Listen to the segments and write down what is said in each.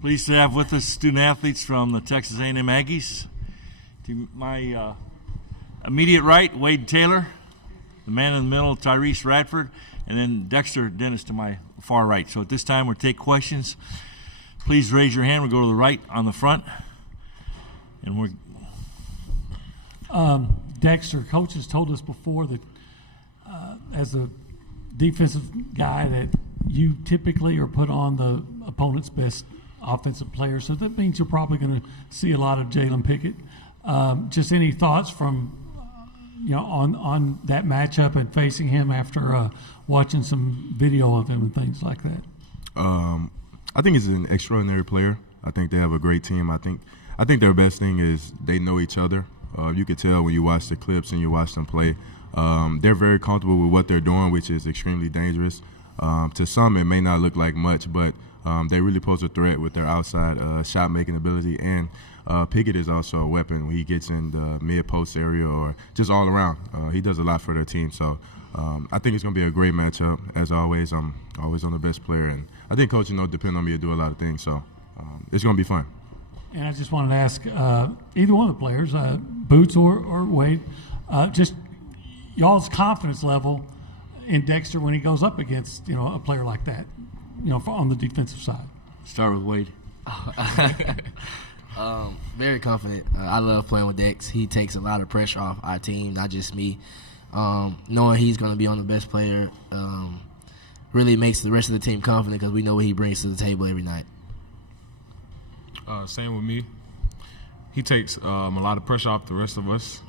Pleased to have with us student-athletes from the Texas A&M Aggies. To my immediate right, Wade Taylor. The man in the middle, Tyrece Radford. And then Dexter Dennis to my far right. So at this time, we'll take questions. Please raise your hand. We'll go to the right on the front. And we're... Dexter, coach has told us before that as a defensive guy that you typically are put on the opponent's best offensive player, so that means you're probably going to see a lot of Jalen Pickett. Just any thoughts from on that matchup and facing him after watching some video of him and things like that? I think he's an extraordinary player. I think they have a great team. I think their best thing is they know each other. You could tell when you watch the clips and you watch them play. They're very comfortable with what they're doing, which is extremely dangerous. To some, it may not look like much, but they really pose a threat with their outside shot-making ability. And Pickett is also a weapon when he gets in the mid-post area or just all around. He does a lot for their team. So I think it's going to be a great matchup. As always, I'm always on the best player. And I think coach, depend on me to do a lot of things. So it's going to be fun. And I just wanted to ask either one of the players, Boots or Wade, just y'all's confidence level in Dexter when he goes up against a player like that, on the defensive side. Start with Wade. Very confident. I love playing with Dex. He takes a lot of pressure off our team, not just me. Knowing he's going to be on the best player really makes the rest of the team confident because we know what he brings to the table every night. Same with me. He takes a lot of pressure off the rest of us,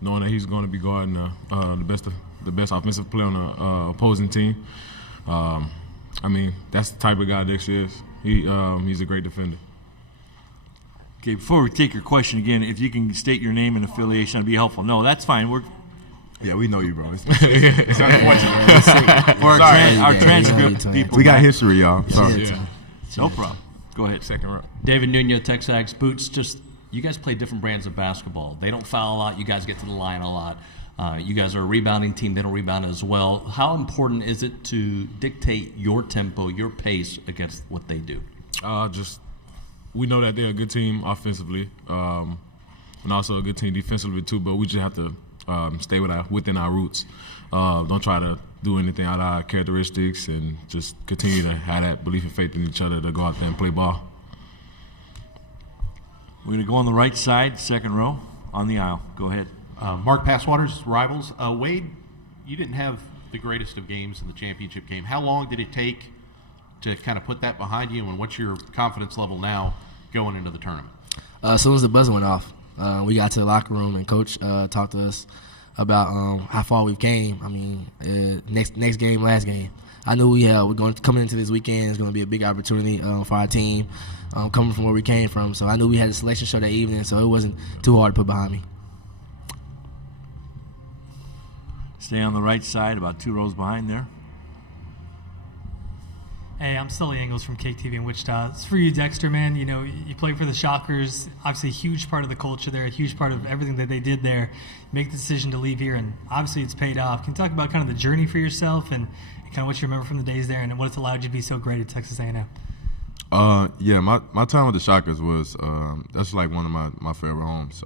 knowing that he's going to be guarding the best offensive player on the opposing team. That's the type of guy Dexter is. He's a great defender. Okay, before we take your question again, if you can state your name and affiliation, it'd be helpful. No, that's fine. Yeah, we know you, bro. It's unfortunate. For our transcript people. We got history, y'all. Sorry. Yeah. No problem. Go ahead. Second row. David Nuno, Texas Ags. Boots, just you guys play different brands of basketball. They don't foul a lot. You guys get to the line a lot. You guys are a rebounding team. They don't rebound as well. How important is it to dictate your tempo, your pace against what they do? We know that they're a good team offensively, and also a good team defensively too. But we just have to stay within our roots. Don't try to do anything out of our characteristics, and just continue to have that belief and faith in each other to go out there and play ball. We're going to go on the right side, second row, on the aisle. Go ahead. Mark Passwater's rivals. Wade, you didn't have the greatest of games in the championship game. How long did it take to kind of put that behind you, and what's your confidence level now going into the tournament? As soon as the buzzer went off, we got to the locker room, and Coach talked to us about how far we've came. Next game, last game. I knew we're going coming into this weekend is going to be a big opportunity for our team, coming from where we came from. So I knew we had a selection show that evening, so it wasn't too hard to put behind me. Stay on the right side, about 2 rows behind there. Hey, I'm Sully Engels from KTV in Wichita. It's for you, Dexter, man. You play for the Shockers. Obviously, a huge part of the culture there, a huge part of everything that they did there. You make the decision to leave here, and obviously it's paid off. Can you talk about kind of the journey for yourself and kind of what you remember from the days there and what it's allowed you to be so great at Texas A&M? My time with the Shockers was that's like one of my favorite homes.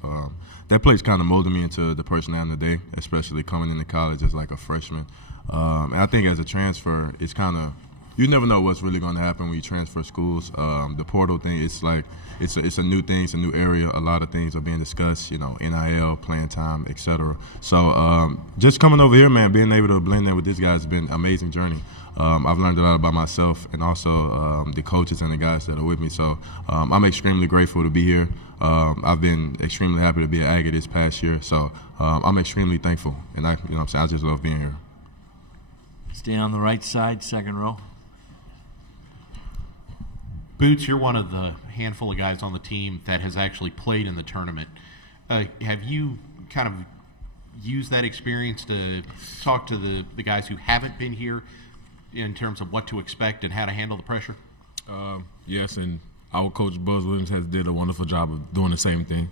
That place kind of molded me into the person I am today, especially coming into college as like a freshman. And I think as a transfer, it's kind of you never know what's really going to happen when you transfer schools. The portal thing, it's like it's a new thing, it's a new area. A lot of things are being discussed, NIL, playing time, etc. So just coming over here, man, being able to blend that with this guy has been an amazing journey. I've learned a lot about myself and also the coaches and the guys that are with me. So I'm extremely grateful to be here. I've been extremely happy to be at Aggie this past year. So I'm extremely thankful, and I just love being here. Stay on the right side, second row. Boots, you're one of the handful of guys on the team that has actually played in the tournament. Have you kind of used that experience to talk to the guys who haven't been here in terms of what to expect and how to handle the pressure? Yes, and our coach Buzz Williams has did a wonderful job of doing the same thing.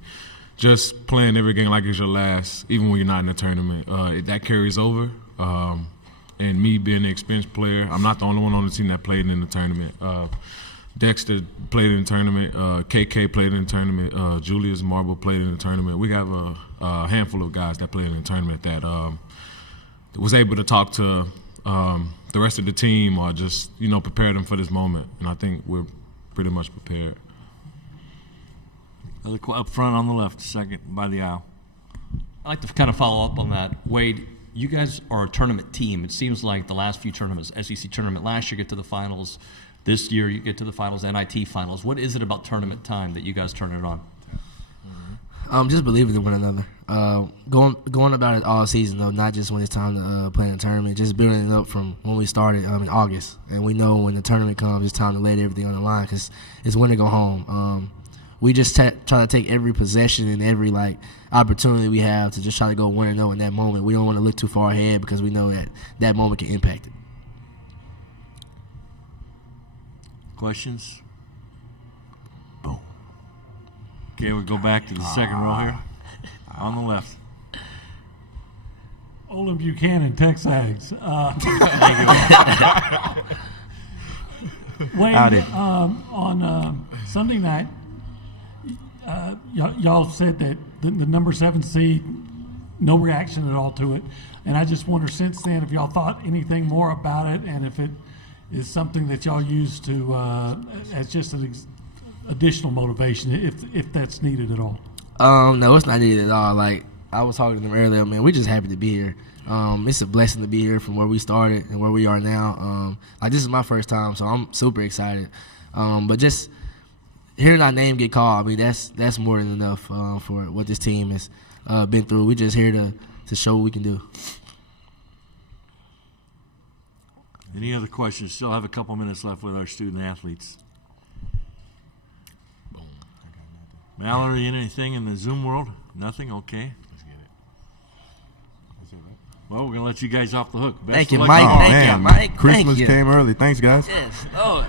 Just playing every game like it's your last, even when you're not in the tournament. That carries over. And me being an experienced player, I'm not the only one on the team that played in the tournament. Dexter played in the tournament. KK played in the tournament. Julius Marble played in the tournament. We have a handful of guys that played in the tournament that was able to talk to the rest of the team or just, prepare them for this moment. And I think we're pretty much prepared. Up front on the left, second by the aisle. I'd like to kind of follow up on that. Wade, you guys are a tournament team. It seems like the last few tournaments, SEC tournament last year, get to the finals. This year, you get to the finals, NIT finals. What is it about tournament time that you guys turn it on? Just believing in one another. Going about it all season, though, not just when it's time to play in the tournament, just building it up from when we started in August. And we know when the tournament comes, it's time to lay everything on the line because it's when to go home. We just try to take every possession and every opportunity we have to just try to go 1-0 in that moment. We don't want to look too far ahead because we know that moment can impact it. Questions? Boom. Okay, we'll go back to the second row here. On the left. Olin Buchanan, Tex Ags. Wade, on Sunday night, y'all said that the number 7 seed, no reaction at all to it. And I just wonder since then if y'all thought anything more about it and if it is something that y'all use to as just an additional motivation, if that's needed at all. No, it's not needed at all. I was talking to them earlier, man, we're just happy to be here. It's a blessing to be here from where we started and where we are now. This is my first time, so I'm super excited. But just hearing our name get called, I mean, that's more than enough for what this team has been through. We're just here to show what we can do. Any other questions? Still have a couple minutes left with our student athletes. Mallory, anything in the Zoom world? Nothing? Okay. Let's get it. Well, we're going to let you guys off the hook. Best Thank you, of luck Mike. tomorrow. Thank you, Mike. Christmas Thank you. came early. Thanks, guys. Yes, Lord.